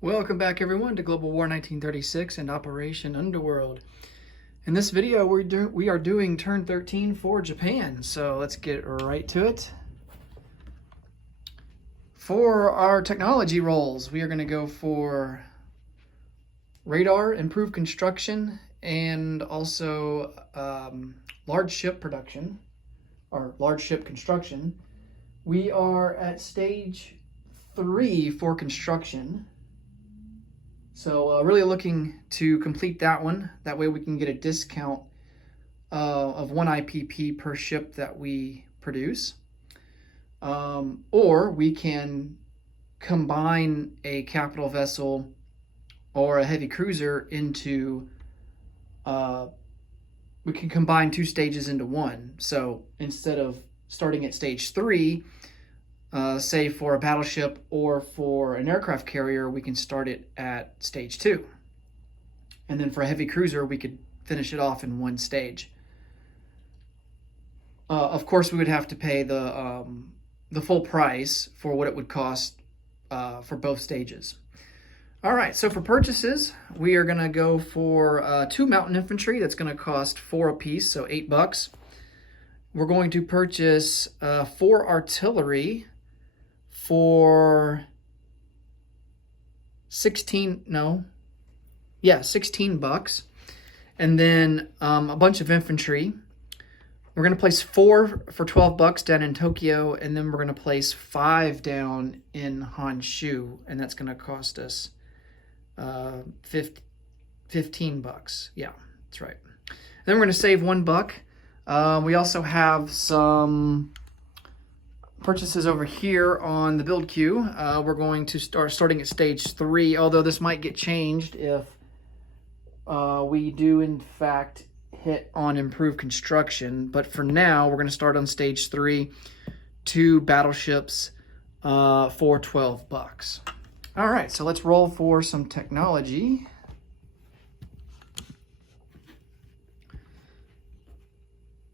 Welcome back everyone to Global War 1936 and Operation Underworld. In this video we are doing turn 13 for Japan, so let's get right to it. For our technology roles, we are going to go for radar, improved construction, and also large ship production, or large ship construction. We are at stage 3 for construction. So really looking to complete that one. That way we can get a discount of 1 IPP per ship that we produce. Or we can combine a capital vessel or a heavy cruiser into, we can combine 2 stages into one. So instead of starting at stage 3, say for a battleship or for an aircraft carrier, we can start it at stage 2. And then for a heavy cruiser, we could finish it off in one stage. Of course, we would have to pay the full price for what it would cost for both stages. All right, so for purchases, we are going to go for 2 mountain infantry. That's going to cost 4 apiece, so $8. We're going to purchase 4 artillery for 16 bucks. And then a bunch of infantry. We're going to place 4 for 12 bucks down in Tokyo, and then we're going to place 5 down in Honshu, and that's going to cost us 15 bucks. Yeah, that's right. And then we're going to save $1. We also have some purchases over here on the build queue. We're going to starting at stage 3, although this might get changed if we do in fact hit on improved construction. But for now, we're going to start on stage 3, 2 battleships for 12 bucks. All right, so let's roll for some technology.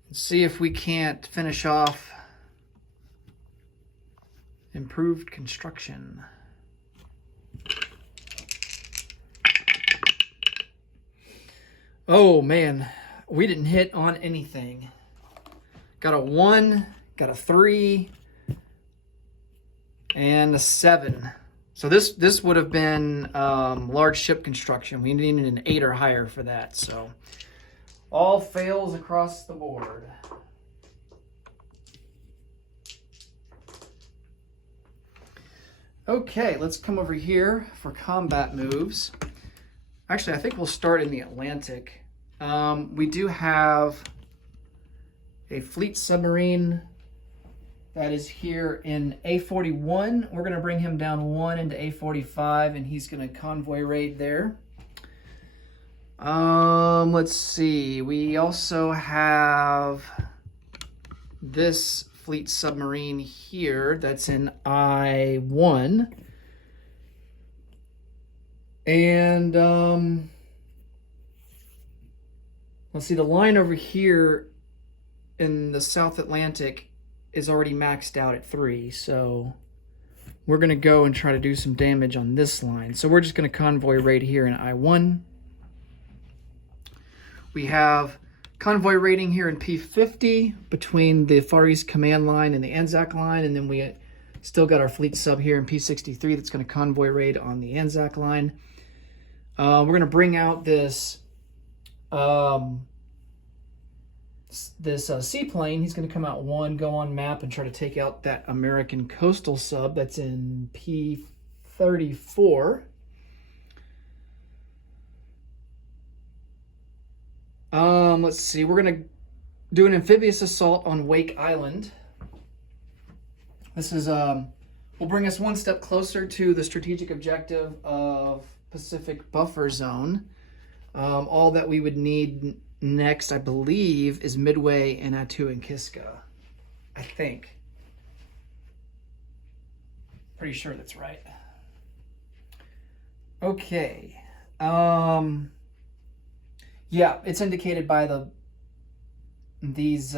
Let's see if we can't finish off improved construction. Oh man, we didn't hit on anything. Got a 1, got a 3, and a 7. So this would have been large ship construction. We needed an 8 or higher for that. So all fails across the board. Okay, let's come over here for combat moves. Actually, I think we'll start in the Atlantic. We do have a fleet submarine that is here in A41. We're going to bring him down 1 into A45, and he's going to convoy raid there. Let's see. We also have this fleet submarine here that's in I1. And let's see, the line over here in the South Atlantic is already maxed out at 3, so we're going to go and try to do some damage on this line. So we're just going to convoy right here in I1. We have convoy raiding here in P50 between the Far East Command line and the Anzac line, and then we still got our fleet sub here in P63 that's going to convoy raid on the Anzac line. We're going to bring out this seaplane. He's going to come out 1, go on map, and try to take out that American coastal sub that's in P34. Let's see. We're going to do an amphibious assault on Wake Island. This is will bring us 1 step closer to the strategic objective of Pacific Buffer Zone. All that we would need next, I believe, is Midway and Attu and Kiska. I think. Pretty sure that's right. Okay. Yeah, it's indicated by these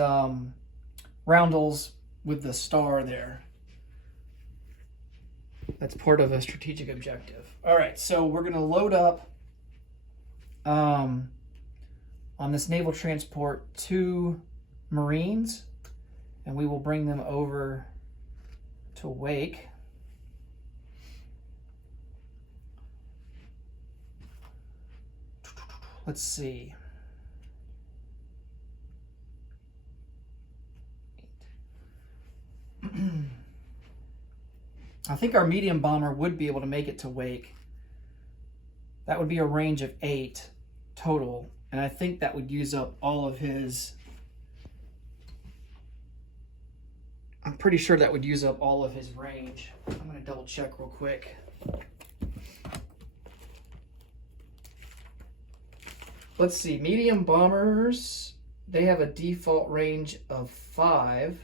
roundels with the star there. That's part of a strategic objective. All right, so we're going to load up on this naval transport 2 Marines, and we will bring them over to Wake. Let's see. I think our medium bomber would be able to make it to Wake. That would be a range of 8 total, and I think that would use up all of his... I'm pretty sure that would use up all of his range. I'm going to double check real quick. Let's see, medium bombers, they have a default range of 5.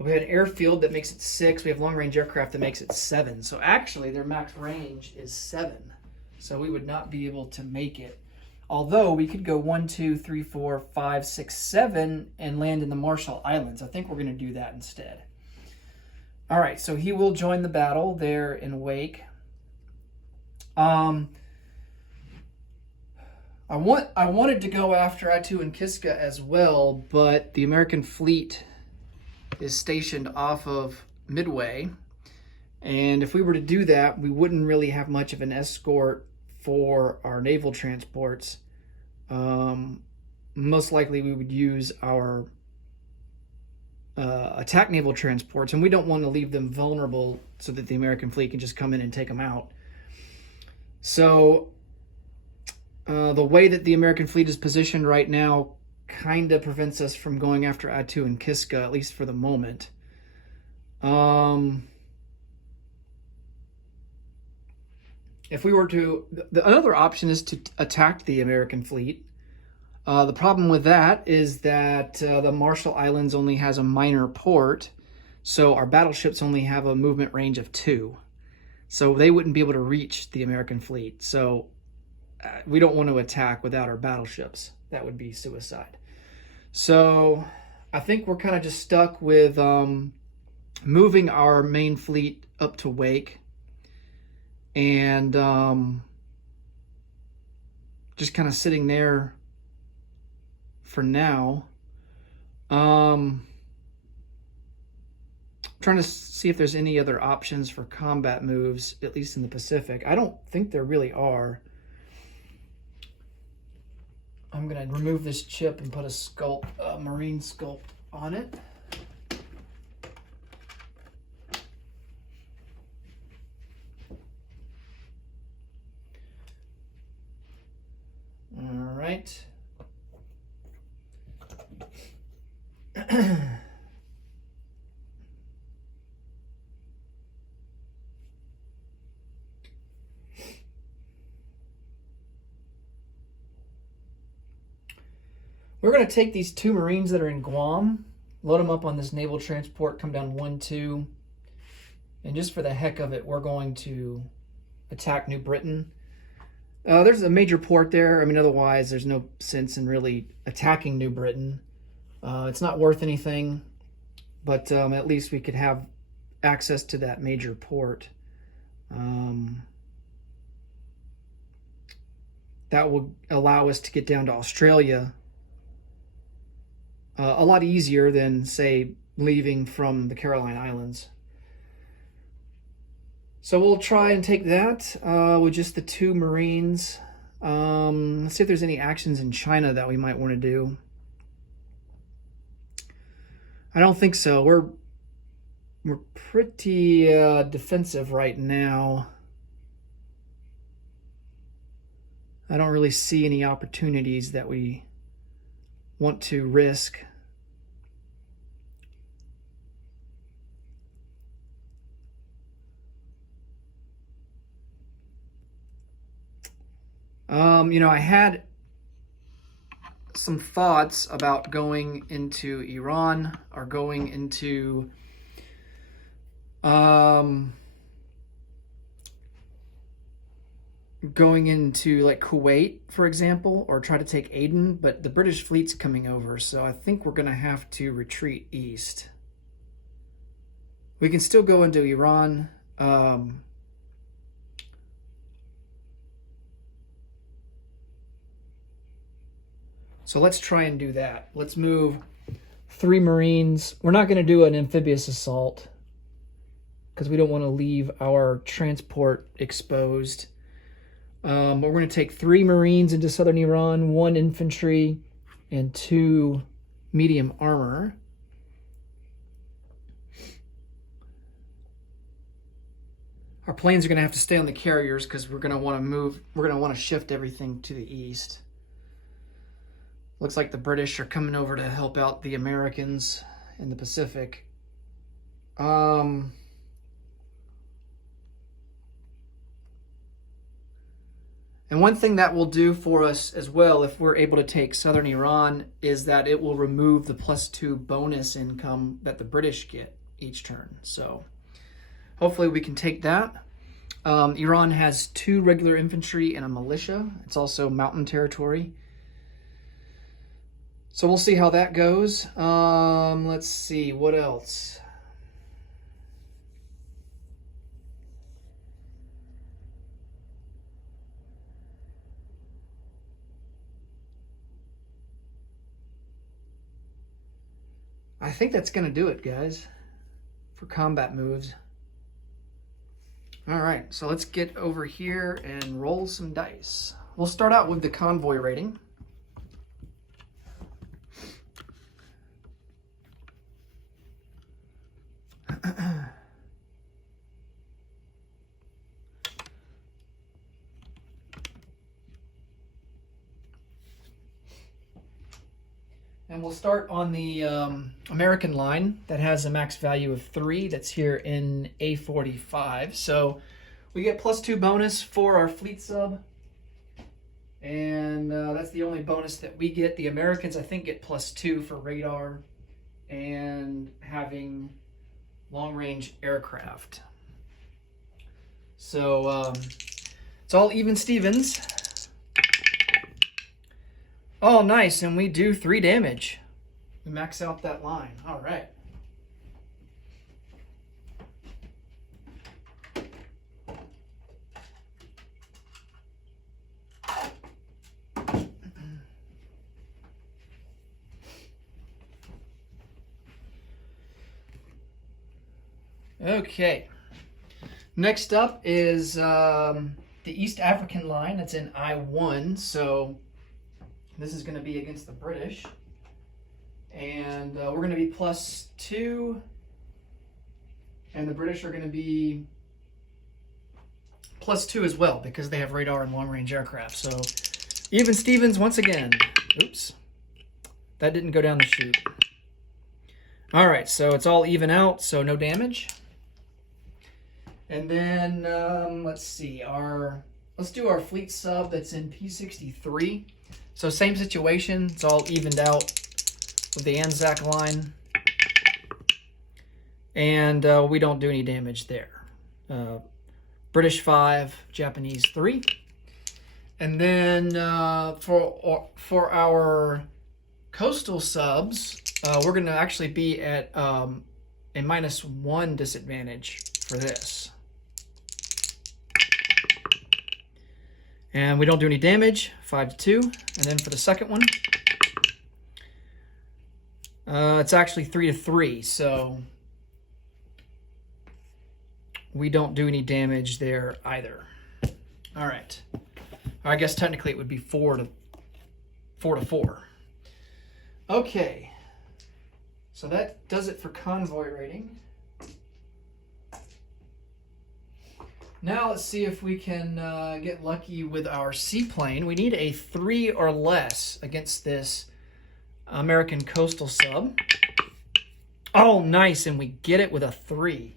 We have an airfield that makes it 6. We have long-range aircraft that makes it 7. So actually, their max range is 7. So we would not be able to make it. Although we could go 1, 2, 3, 4, 5, 6, 7 and land in the Marshall Islands. I think we're going to do that instead. All right, so he will join the battle there in Wake. I wanted to go after Attu and Kiska as well, but the American fleet is stationed off of Midway. And if we were to do that, we wouldn't really have much of an escort for our naval transports. Most likely we would use our attack naval transports, and we don't want to leave them vulnerable so that the American fleet can just come in and take them out. So the way that the American fleet is positioned right now kind of prevents us from going after Attu and Kiska, at least for the moment. If we were to... another option is to attack the American fleet. The problem with that is that the Marshall Islands only has a minor port, so our battleships only have a movement range of 2. So they wouldn't be able to reach the American fleet. So we don't want to attack without our battleships. That would be suicide. So I think we're kind of just stuck with moving our main fleet up to Wake and just kind of sitting there for now. Trying to see if there's any other options for combat moves, at least in the Pacific. I don't think there really are. I'm going to remove this chip and put a sculpt, marine sculpt on it. All right. We're going to take these 2 Marines that are in Guam, load them up on this naval transport, come down 1, 2, and just for the heck of it, we're going to attack New Britain. There's a major port there. I mean, otherwise, there's no sense in really attacking New Britain. It's not worth anything, but at least we could have access to that major port. That will allow us to get down to Australia a lot easier than, say, leaving from the Caroline Islands. So we'll try and take that with just the 2 Marines. Let's see if there's any actions in China that we might want to do. I don't think so. We're pretty defensive right now. I don't really see any opportunities that we want to risk. I had some thoughts about going into Iran or going into going into like Kuwait, for example, or try to take Aden, but the British fleet's coming over, so I think we're going to have to retreat east. We can still go into Iran. So let's try and do that. Let's move 3 Marines. We're not going to do an amphibious assault because we don't want to leave our transport exposed. But we're going to take 3 Marines into southern Iran, 1 infantry, and 2 medium armor. Our planes are going to have to stay on the carriers because we're going to want to move. We're going to want to shift everything to the east. Looks like the British are coming over to help out the Americans in the Pacific. And one thing that will do for us as well, if we're able to take southern Iran, is that it will remove the +2 bonus income that the British get each turn. So hopefully we can take that. Iran has 2 regular infantry and a militia. It's also mountain territory. So we'll see how that goes. Let's see, what else? I think that's going to do it, guys, for combat moves. All right, so let's get over here and roll some dice. We'll start out with the convoy rating. And we'll start on the American line that has a max value of 3. That's here in A45. So we get +2 bonus for our fleet sub. And that's the only bonus that we get. The Americans, I think, get +2 for radar and having long-range aircraft. So it's all even Stevens. Oh, nice, and we do 3 damage. We max out that line. All right. Okay. Next up is the East African line. That's in I-1, so this is going to be against the British. And we're going to be +2. And the British are going to be +2 as well because they have radar and long-range aircraft. So even Stevens once again. Oops. That didn't go down the chute. All right, so it's all even out, so no damage. And then let's see. Let's do our fleet sub that's in P63. So same situation, it's all evened out with the Anzac line. And we don't do any damage there. British 5, Japanese 3. And then for our coastal subs, we're going to actually be at a -1 disadvantage for this. And we don't do any damage, 5-2. And then for the second one, it's actually 3-3, so we don't do any damage there either. All right. I guess technically it would be 4-4. Okay. So that does it for convoy rating. Now let's see if we can get lucky with our seaplane. We need a 3 or less against this American coastal sub. Oh, nice, and we get it with a 3.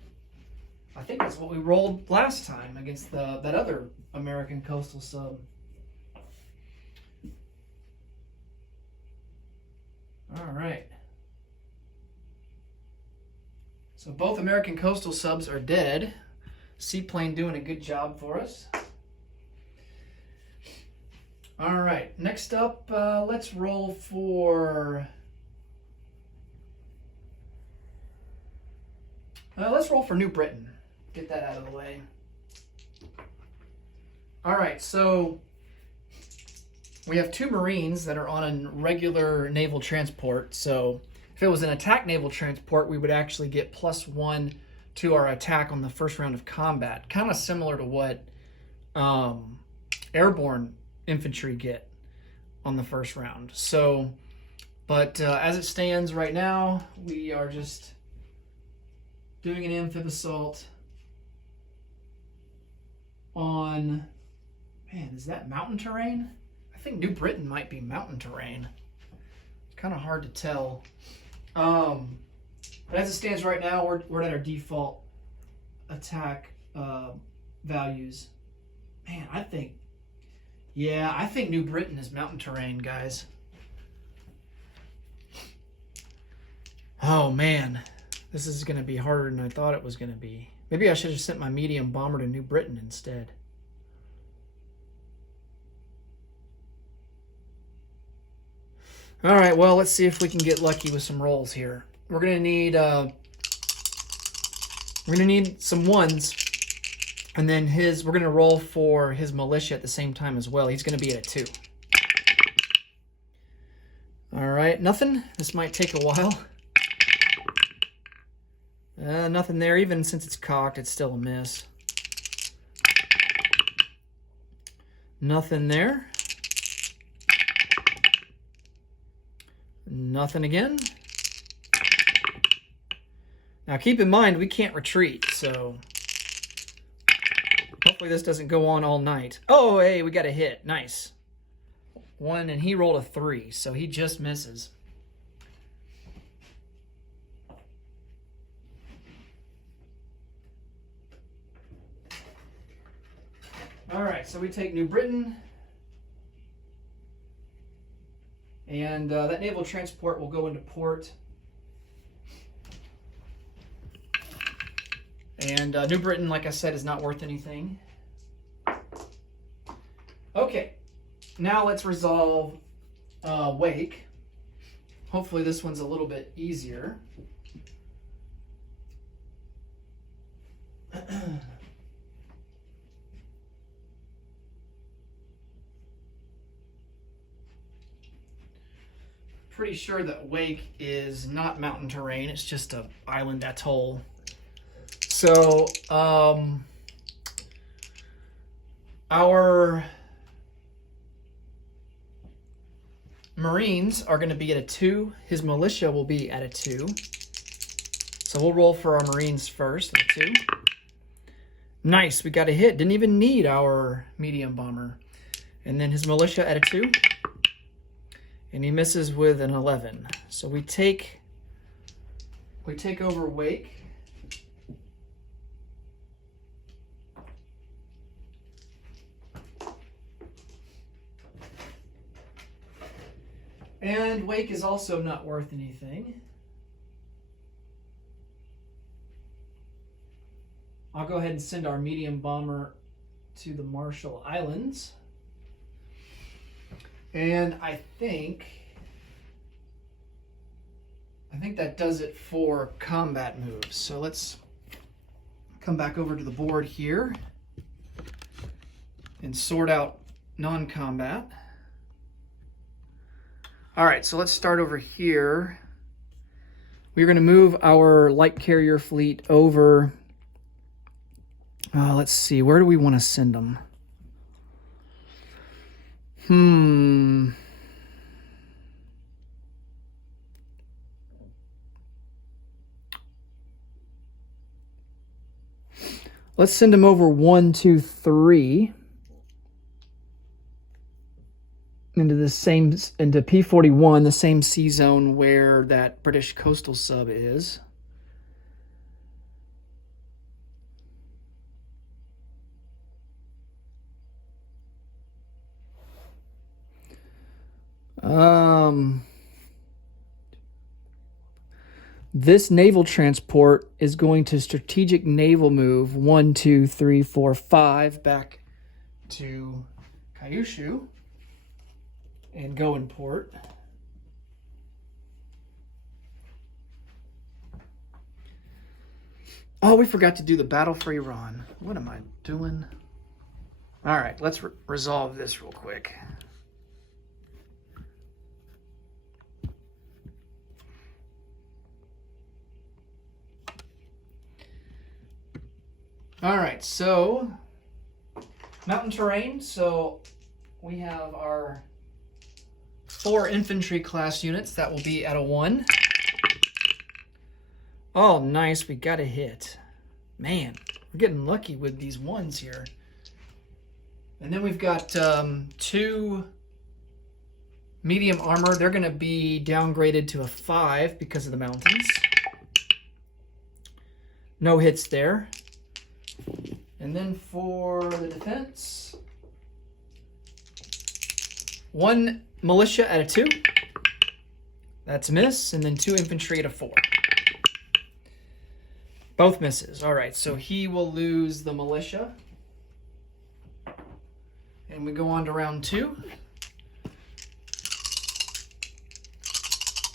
I think that's what we rolled last time against that other American coastal sub. All right. So both American coastal subs are dead. Seaplane doing a good job for us. All right, next up, let's roll for... let's roll for New Britain. Get that out of the way. All right, so we have 2 Marines that are on a regular naval transport. So if it was an attack naval transport, we would actually get +1 to our attack on the first round of combat. Kind of similar to what airborne infantry get on the first round. So, but as it stands right now, we are just doing an amphib assault on, man, is that mountain terrain? I think New Britain might be mountain terrain. It's kind of hard to tell. But as it stands right now, we're at our default attack values. Man, I think New Britain is mountain terrain, guys. Oh, man. This is going to be harder than I thought it was going to be. Maybe I should have sent my medium bomber to New Britain instead. All right, well, let's see if we can get lucky with some rolls here. We're going to need some 1s, and then we're going to roll for his militia at the same time as well. He's going to be at a 2. All right, nothing. This might take a while. Nothing there. Even since it's cocked, it's still a miss. Nothing there. Nothing again. Now keep in mind, we can't retreat, so hopefully this doesn't go on all night. Oh, hey, we got a hit. Nice. 1, and he rolled a 3, so he just misses. All right, so we take New Britain, and that naval transport will go into port. And New Britain, like I said, is not worth anything. Okay, now let's resolve Wake. Hopefully this one's a little bit easier. Pretty sure that Wake is not mountain terrain. It's just an island atoll. So, our Marines are going to be at a 2. His militia will be at a 2. So we'll roll for our Marines first at a 2. Nice, we got a hit. Didn't even need our medium bomber. And then his militia at a 2. And he misses with an 11. So we take over Wake. And Wake is also not worth anything. I'll go ahead and send our medium bomber to the Marshall Islands. And I think that does it for combat moves. So let's come back over to the board here and sort out non-combat. All right, so let's start over here. We're going to move our light carrier fleet over. Let's see, where do we want to send them? Let's send them over 1, 2, 3 into P41, the same sea zone where that British coastal sub is. This naval transport is going to strategic naval move 1, 2, 3, 4, 5 back to Kyushu. and go in port. Oh, we forgot to do the battle for Iran. What am I doing? All right, let's resolve this real quick. All right, so mountain terrain. So we have our 4 infantry class units that will be at a 1. Oh, nice. We got a hit. Man, we're getting lucky with these 1s here. And then we've got 2 medium armor. They're going to be downgraded to a 5 because of the mountains. No hits there. And then for the defense, 1 militia at a 2. That's a miss. And then 2 infantry at a 4. Both misses. All right, so he will lose the militia. And we go on to round 2.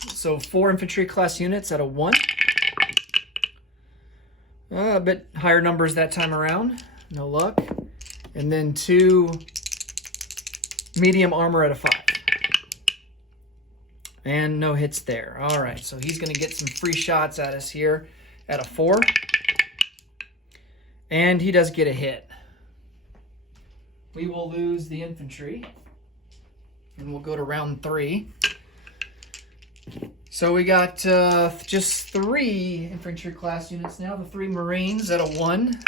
So 4 infantry class units at a 1. A bit higher numbers that time around. No luck. And then 2 medium armor at a 5. And no hits there. All right, so he's going to get some free shots at us here at a 4. And he does get a hit. We will lose the infantry. And we'll go to round 3. So we got just 3 infantry class units now. The 3 Marines at a 1.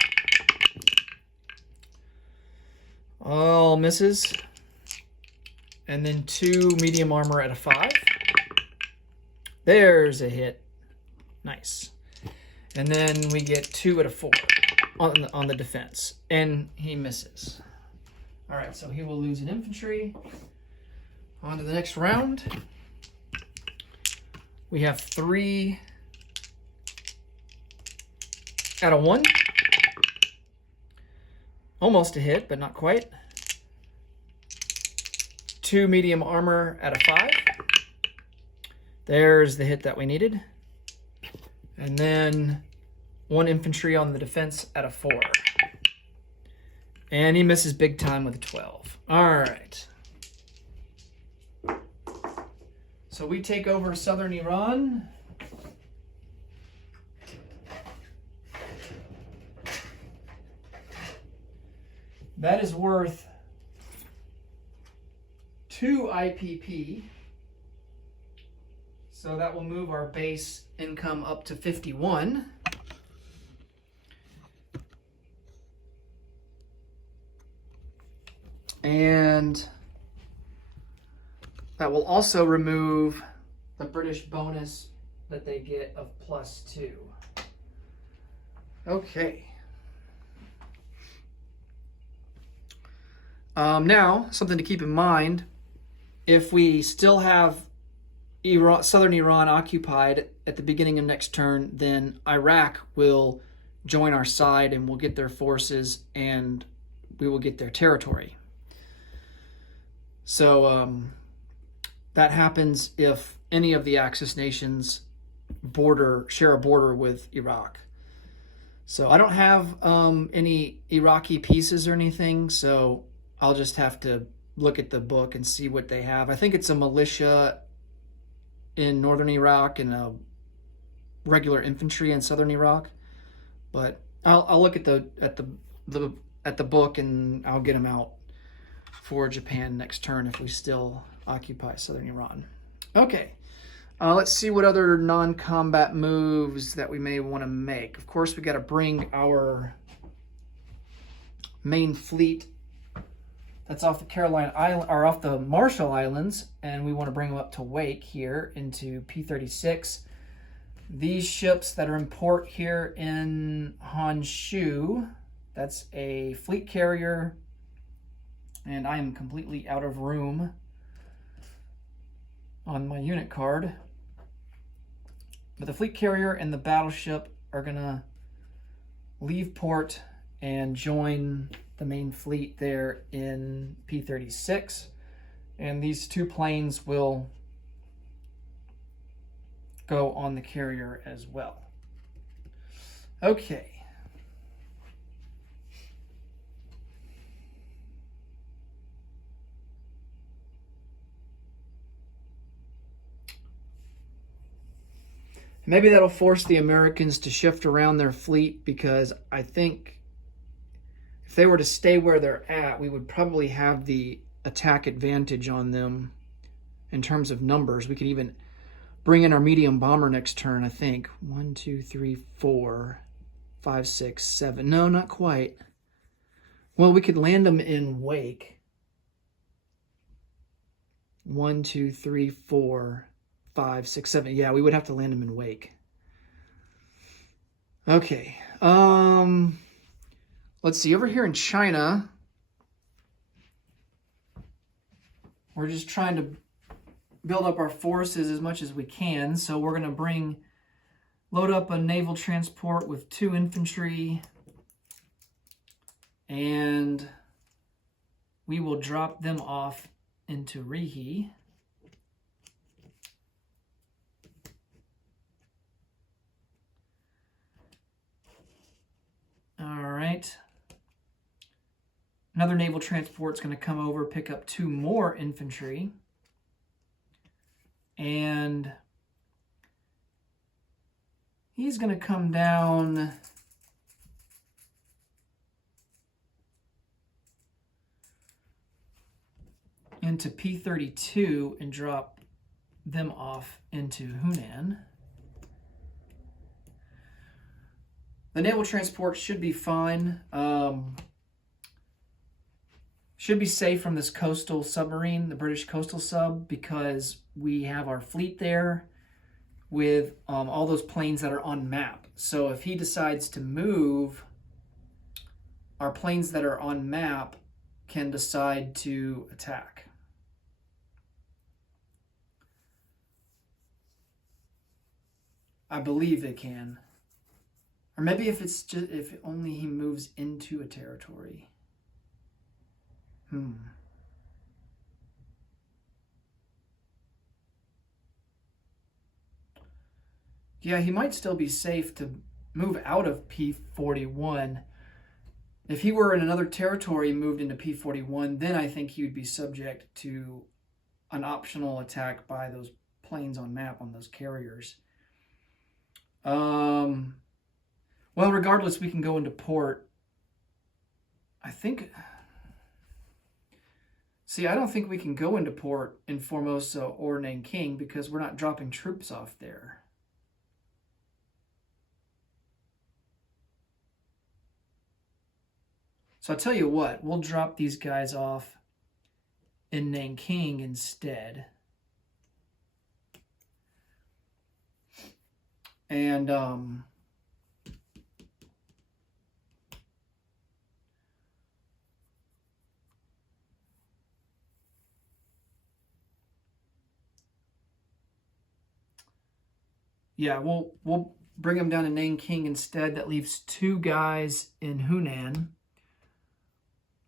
All misses. And then 2 medium armor at a 5. There's a hit. Nice. And then we get 2 at a 4 on the defense. And he misses. All right, so he will lose an infantry. On to the next round. We have 3 at a 1. Almost a hit, but not quite. 2 medium armor at a 5. There's the hit that we needed. And then 1 infantry on the defense at a 4. And he misses big time with a 12. All right. So we take over southern Iran. That is worth 2 IPP. So that will move our base income up to 51. And that will also remove the British bonus that they get of +2. Okay. Now, something to keep in mind, if we still have southern Iran occupied at the beginning of next turn, then Iraq will join our side and we'll get their forces and we will get their territory. So that happens if any of the Axis nations share a border with Iraq. So I don't have any Iraqi pieces or anything, so I'll just have to look at the book and see what they have. I think it's a militia in northern Iraq and a regular infantry in southern Iraq. But I'll look at the book and I'll get them out for Japan next turn if we still occupy southern Iran. Okay, let's see what other non-combat moves that we may want to make. Of course, we got to bring our main fleet that's off the Caroline Island or off the Marshall Islands, and we want to bring them up to Wake here into P-36. These ships that are in port here in Honshu, that's a fleet carrier, and I am completely out of room on my unit card. But the fleet carrier and the battleship are gonna leave port and join the main fleet there in P-36. And these 2 planes will go on the carrier as well. Okay. Maybe that'll force the Americans to shift around their fleet, because I think if they were to stay where they're at, we would probably have the attack advantage on them in terms of numbers. We could even bring in our medium bomber next turn, I think. 1, 2, 3, 4, 5, 6, 7. No, not quite. Well, we could land them in Wake. 1, 2, 3, 4, 5, 6, 7. Yeah, we would have to land them in Wake. Okay. Let's see. Over here in China, we're just trying to build up our forces as much as we can. So we're going to load up a naval transport with 2 infantry, and we will drop them off into Rihe. All right. Another naval transport's going to come over, pick up 2 more infantry. And he's going to come down into P-32 and drop them off into Hunan. The naval transport should be fine. Should be safe from this coastal submarine, the British coastal sub, because we have our fleet there with all those planes that are on map. So if he decides to move, our planes that are on map can decide to attack. I believe they can. Or maybe if only he moves into a territory. Yeah, he might still be safe to move out of P-41. If he were in another territory and moved into P-41, then I think he would be subject to an optional attack by those planes on map, on those carriers. Well, regardless, we can go into port. I don't think we can go into port in Formosa or Nanking because we're not dropping troops off there. So I'll tell you what, we'll drop these guys off in Nanking instead. And yeah, we'll bring them down to Nanking instead. That leaves 2 guys in Hunan.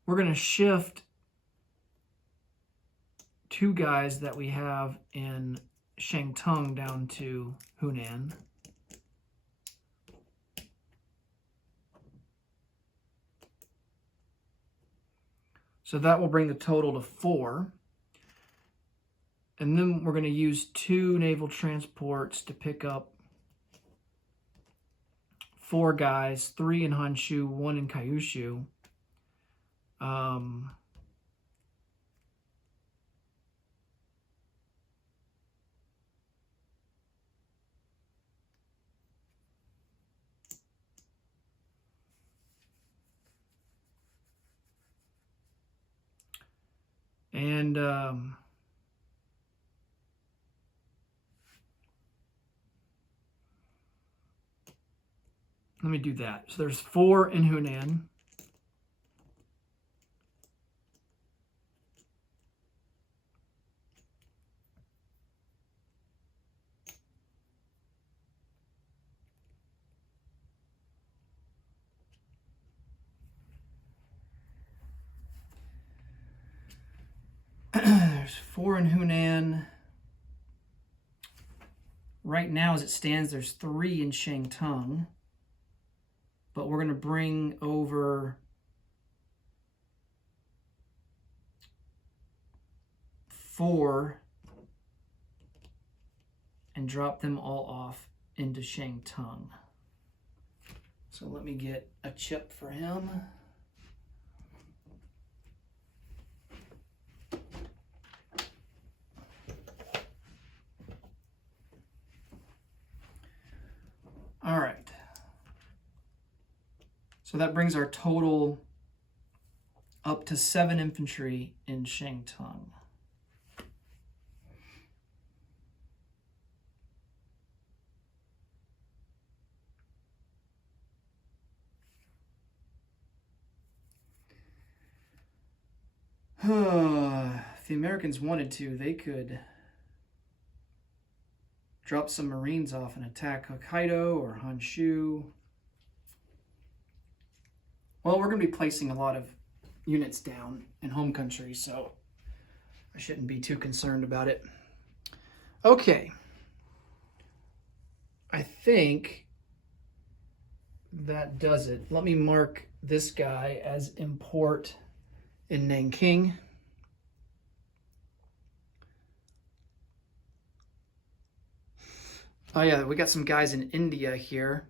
We're going to shift 2 guys that we have in Shantung down to Hunan. So that will bring the total to 4. And then we're going to use 2 naval transports to pick up 4 guys, 3 in Honshu, 1 in Kyushu. And let me do that. So there's 4 in Hunan. there's 4 in Hunan. Right now, as it stands, there's 3 in Shantung. But we're going to bring over 4 and drop them all off into Shantung. So let me get a chip for him. All right. So that brings our total up to 7 infantry in Shantung. If the Americans wanted to, they could drop some Marines off and attack Hokkaido or Honshu. Well, we're going to be placing a lot of units down in home country, so I shouldn't be too concerned about it. Okay. I think that does it. Let me mark this guy as import in Nanking. Oh yeah, we got some guys in India here.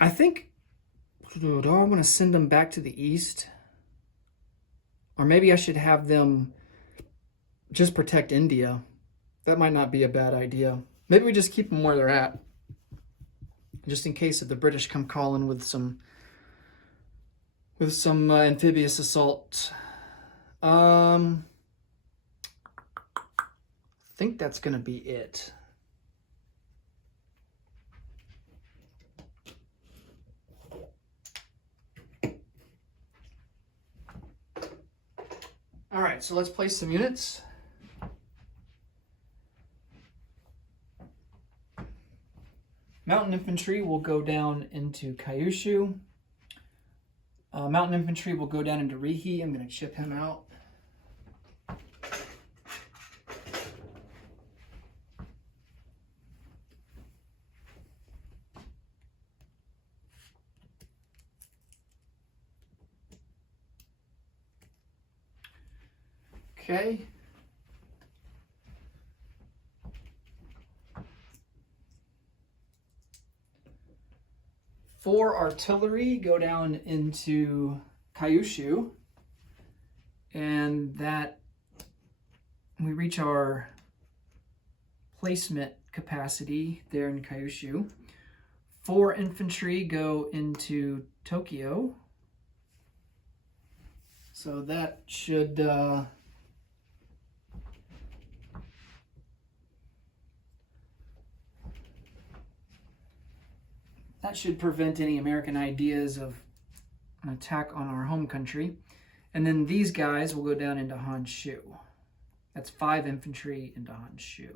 I think, do I want to send them back to the east? Or maybe I should have them just protect India. That might not be a bad idea. Maybe we just keep them where they're at, just in case if the British come calling with some amphibious assault. I think that's gonna be it. All right, so let's place some units. Mountain infantry will go down into Kyushu. Mountain infantry will go down into Rihi. I'm going to chip him out. Okay. Four artillery go down into Kyushu, and that we reach our placement capacity there in Kyushu. 4 infantry go into Tokyo, so that should prevent any American ideas of an attack on our home country. And then these guys will go down into Honshu. That's 5 infantry into Honshu.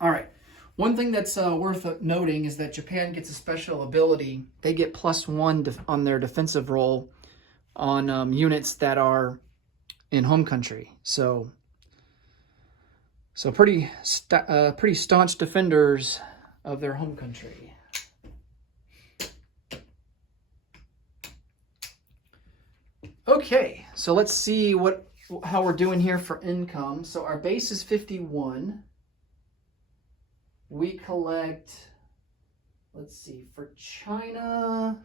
All right. One thing that's worth noting is that Japan gets a special ability. They get +1 on their defensive roll on units that are in home country. So pretty staunch defenders of their home country. Okay, so let's see how we're doing here for income. So our base is 51. We collect, let's see, for China,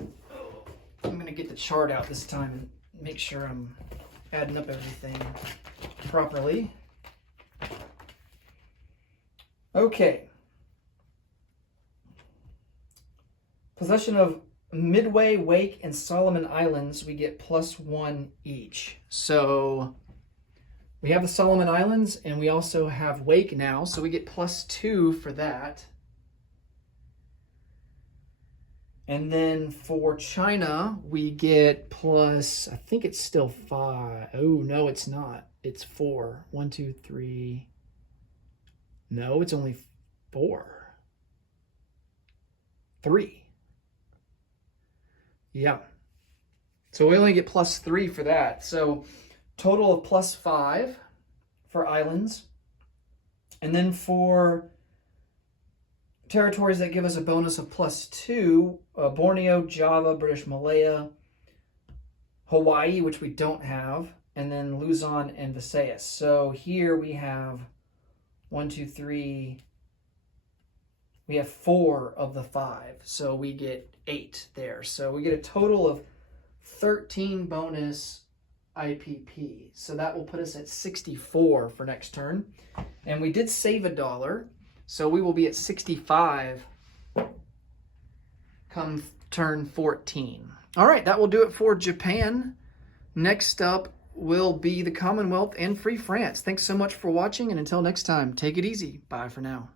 I'm going to get the chart out this time and make sure I'm adding up everything properly. Okay. Possession of Midway, Wake, and Solomon Islands, we get +1 each. So we have the Solomon Islands, and we also have Wake now, so we get +2 for that. And then for China, we get plus, I think it's still 5. Oh, no, it's not. It's 4. 1, 2, 3. No, it's only 4. 3. Yeah, So we only get +3 for that. So total of +5 for islands. And then for territories that give us a bonus of +2, Borneo, Java, British Malaya, Hawaii, which we don't have, and then Luzon and Visayas. So here we have 1, 2, 3. We have 4 of the 5. So we get 8 there. So we get a total of 13 bonus IPP. So that will put us at 64 for next turn. And we did save $1. So we will be at 65 come turn 14. All right, that will do it for Japan. Next up will be the Commonwealth and Free France. Thanks so much for watching, and until next time, take it easy. Bye for now.